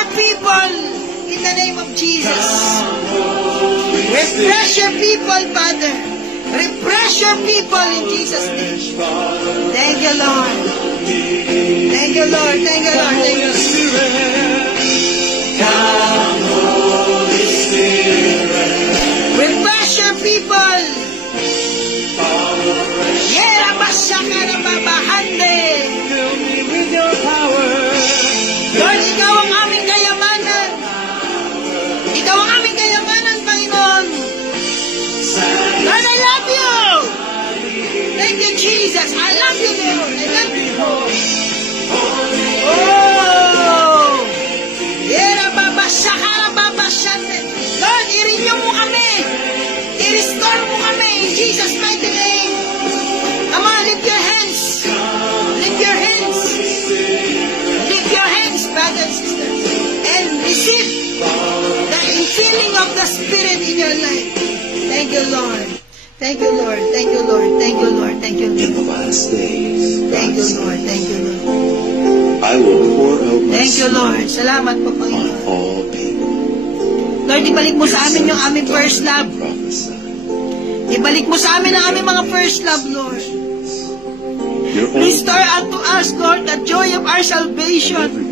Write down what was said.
your people in the name of Jesus. Refresh your people, Father. Refresh your people in Jesus' name. Thank you, Lord. Thank you, Lord. Thank you, Lord. Thank you, Lord. Come, Holy Spirit. Refresh your people. Yera basaka na babahande. Fill me with your power. Lord, ikaw ang aming kayamanan. Ikaw ang aming kayamanan, Panginoon. Lord, I love you. Thank you, Jesus. I love you, Lord. I love you. Oh! Yera babasaka na babasande. Lord, i-renew mo kami. I-restore mo kami in Jesus' mighty name. Come on, lift your hands. Lift your hands. Lift your hands, brothers and sisters. And receive the infilling of the Spirit in your life. Thank you, Lord. Thank you, Lord. Thank you, Lord. Thank you, Lord. Thank you, In the Lord. last days, Thank you, Lord. Thank you, Lord. I will pour out my Thank you, Lord. Spirit Salamat po, on Panginoon. all people. Lord, ibalik mo sa amin yung aming Sons and first daughters love. will prophesy. Ibalik mo sa amin ang aming mga first love, Lord. Your own Restore unto us, Lord, the joy of our salvation.